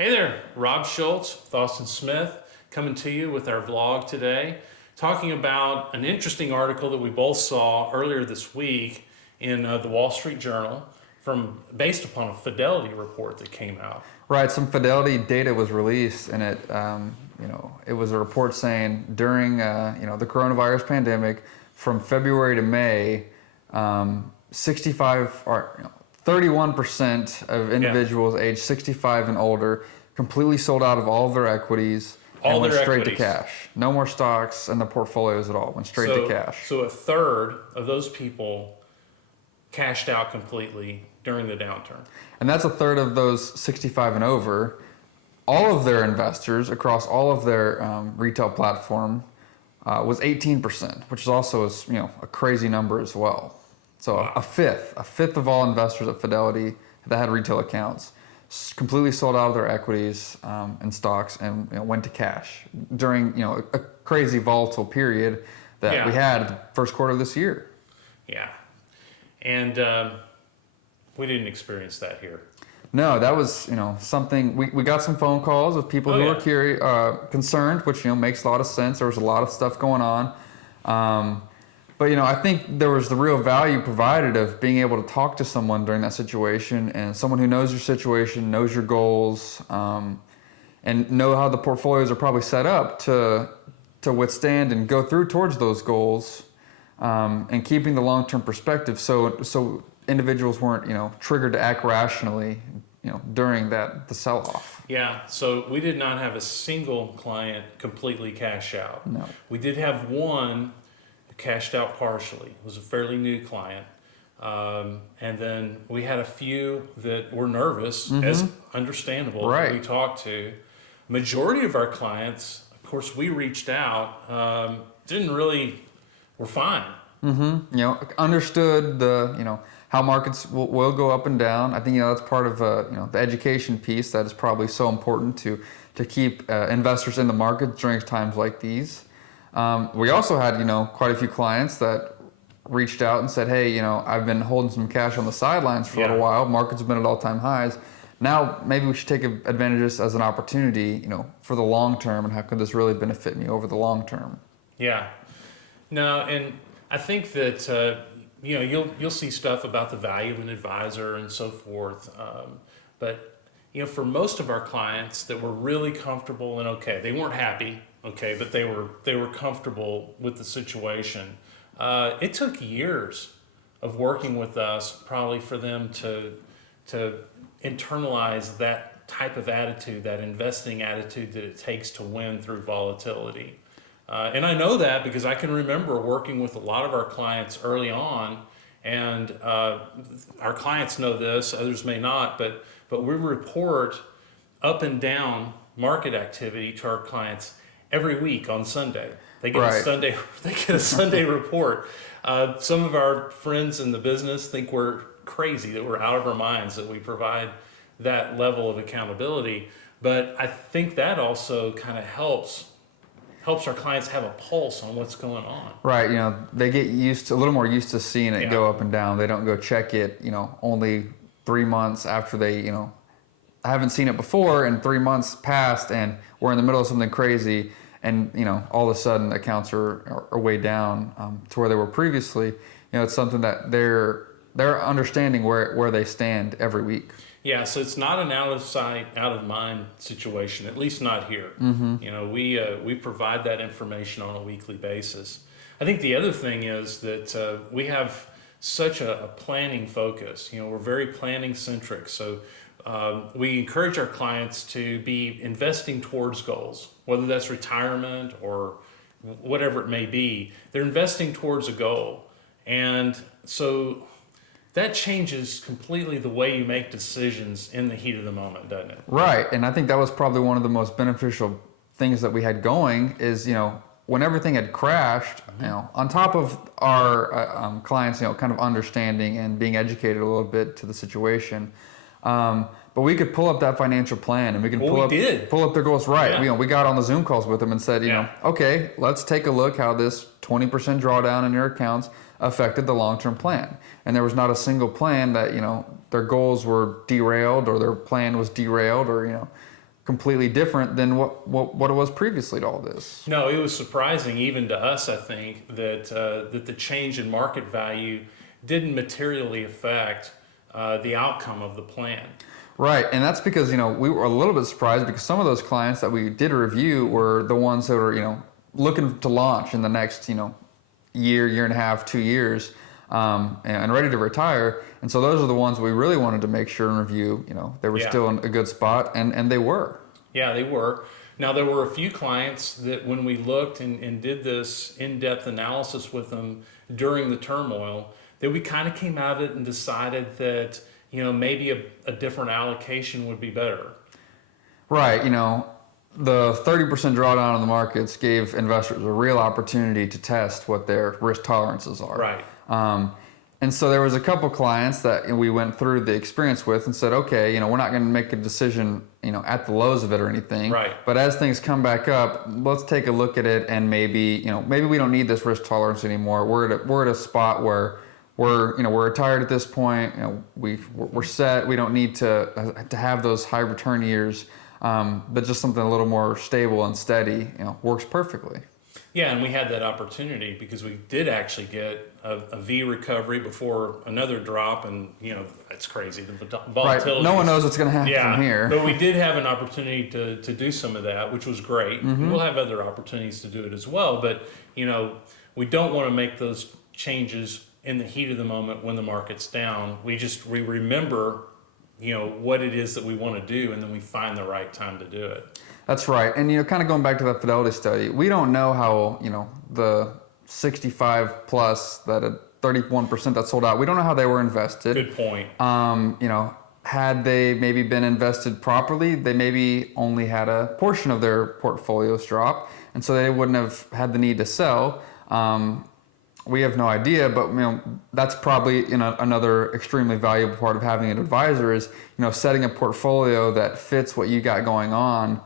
Hey there, Rob Schulz with Austin Smith, coming to you with our vlog today, talking about an interesting article that we both saw earlier this week in the Wall Street Journal based upon a Fidelity report that came out. Right, some Fidelity data was released, and it was a report saying during the coronavirus pandemic, from February to May, 31% of individuals aged 65 and older completely sold out of all of their equities and went straight to cash. No more stocks in the portfolios at all. Went straight to cash. So a third of those people cashed out completely during the downturn. And that's a third of those 65 and over. All of their investors across all of their retail platform was 18%, which is also a crazy number as well. So wow. a fifth of all investors at Fidelity that had retail accounts completely sold out of their equities and stocks and went to cash during a crazy volatile period that we had the first quarter of this year. Yeah, and we didn't experience that here. No, that was something we got some phone calls of people who were concerned, which makes a lot of sense. There was a lot of stuff going on. But I think there was the real value provided of being able to talk to someone during that situation, and someone who knows your situation, knows your goals, and know how the portfolios are probably set up to withstand and go through towards those goals, and keeping the long-term perspective, so individuals weren't triggered to act rationally during the sell-off. Yeah, so we did not have a single client completely cash out. No, we did have one cashed out partially. It was a fairly new client. And then we had a few that were nervous, as understandable, that we talked to. Majority of our clients, of course, we reached out, were fine. Understood how markets will go up and down. I think that's part of the education piece that is probably so important to keep investors in the market during times like these. We also had, quite a few clients that reached out and said, hey, I've been holding some cash on the sidelines for a little while. Markets have been at all-time highs. Now, maybe we should take advantage of this as an opportunity, for the long term, and how could this really benefit me over the long term? Yeah. No, and I think that, you'll see stuff about the value of an advisor and so forth. But, for most of our clients that were really comfortable and they weren't happy, but they were comfortable with the situation. It took years of working with us probably for them to internalize that type of attitude, that investing attitude that it takes to win through volatility. And I know that because I can remember working with a lot of our clients early on, and our clients know this, others may not, but we report up and down market activity to our clients every week on Sunday. They get a Sunday report. Some of our friends in the business think we're crazy, that we're out of our minds, that we provide that level of accountability. But I think that also kind of helps our clients have a pulse on what's going on. Right, they get a little more used to seeing it go up and down. They don't go check it, only 3 months after they, I haven't seen it before, and 3 months passed and we're in the middle of something crazy, and all of a sudden accounts are way down to where they were previously. It's something that they're understanding where they stand every week. Yeah, so it's not an out of sight, out of mind situation, at least not here. We provide that information on a weekly basis. I think the other thing is that we have such a planning focus. We're very planning centric. So we encourage our clients to be investing towards goals, whether that's retirement or whatever it may be. They're investing towards a goal. And so that changes completely the way you make decisions in the heat of the moment, doesn't it? Right, and I think that was probably one of the most beneficial things that we had going is, when everything had crashed, on top of our clients, kind of understanding and being educated a little bit to the situation, but we could pull up that financial plan, and we could pull up their goals. Right, we got on the Zoom calls with them and said, okay, let's take a look how this 20% drawdown in your accounts affected the long-term plan. And there was not a single plan that, their goals were derailed or their plan was derailed or, completely different than what it was previously to all this. No, it was surprising even to us, I think, that the change in market value didn't materially affect the outcome of the plan. Right, and that's because, we were a little bit surprised because some of those clients that we did review were the ones that were, looking to launch in the next, year and a half, 2 years, and ready to retire. And so those are the ones we really wanted to make sure and review, they were still in a good spot, and they were. Yeah, they were. Now, there were a few clients that when we looked and did this in-depth analysis with them during the turmoil, that we kind of came out of it and decided that, maybe a different allocation would be better. Right, the 30% drawdown in the markets gave investors a real opportunity to test what their risk tolerances are. Right. And so there was a couple clients that we went through the experience with and said, okay, we're not going to make a decision, at the lows of it or anything. Right. But as things come back up, let's take a look at it and maybe we don't need this risk tolerance anymore. We're at a spot where we're retired at this point. We're set. We don't need to have those high return years. But just something a little more stable and steady, works perfectly. Yeah, and we had that opportunity because we did actually get a V recovery before another drop, and it's crazy. The volatility. Right. No one knows what's going to happen from here. But we did have an opportunity to do some of that, which was great. Mm-hmm. We'll have other opportunities to do it as well, but we don't want to make those changes in the heat of the moment when the market's down. We remember what it is that we want to do, and then we find the right time to do it. That's right. And, kind of going back to that Fidelity study, we don't know how, the 65 plus, that 31% that sold out, we don't know how they were invested. Good point. Had they maybe been invested properly, they maybe only had a portion of their portfolios drop, and so they wouldn't have had the need to sell. We have no idea, but that's probably another extremely valuable part of having an advisor is setting a portfolio that fits what you got going on.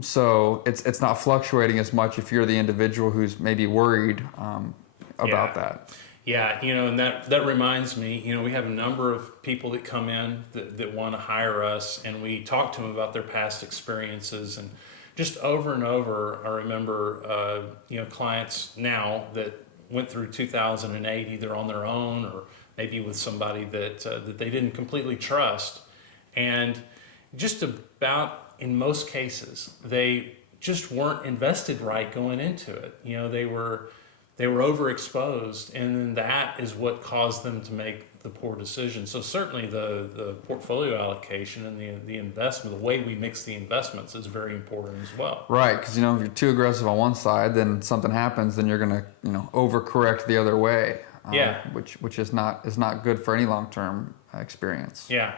So it's not fluctuating as much if you're the individual who's maybe worried about that. Yeah, and that reminds me, we have a number of people that come in that want to hire us, and we talk to them about their past experiences, and just over and over, I remember, clients now that went through 2008 either on their own or maybe with somebody that they didn't completely trust, and just about in most cases they just weren't invested right going into it. They were overexposed, and then that is what caused them to make the poor decision. So certainly the portfolio allocation and the investment, the way we mix the investments is very important as well. Right, because if you're too aggressive on one side, then something happens, then you're going to overcorrect the other way. Which is not good for any long-term experience. Yeah.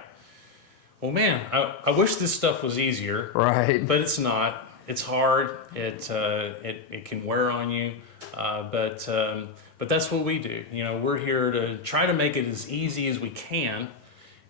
Well, man, I wish this stuff was easier. Right. But it's not. It's hard. It can wear on you. But that's what we do. We're here to try to make it as easy as we can,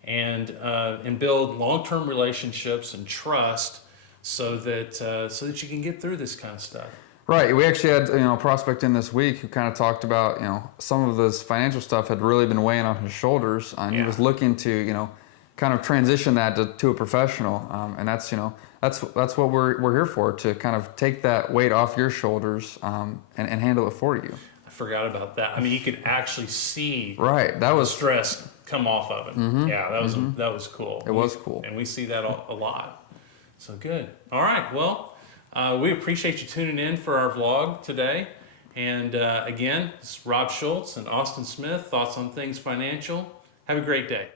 and build long-term relationships and trust, so that you can get through this kind of stuff. Right. We actually had a prospect in this week who kind of talked about some of this financial stuff had really been weighing on his shoulders, and he was looking to kind of transition that to a professional, and that's what we're here for, to kind of take that weight off your shoulders, and handle it for you. I forgot about that. I mean, you could actually see that was stress come off of it. Mm-hmm. Yeah, that was cool. It was cool, and we see that a lot. So good. All right. Well, we appreciate you tuning in for our vlog today. And again, this is Rob Schulz and Austin Smith. Thoughts on Things Financial. Have a great day.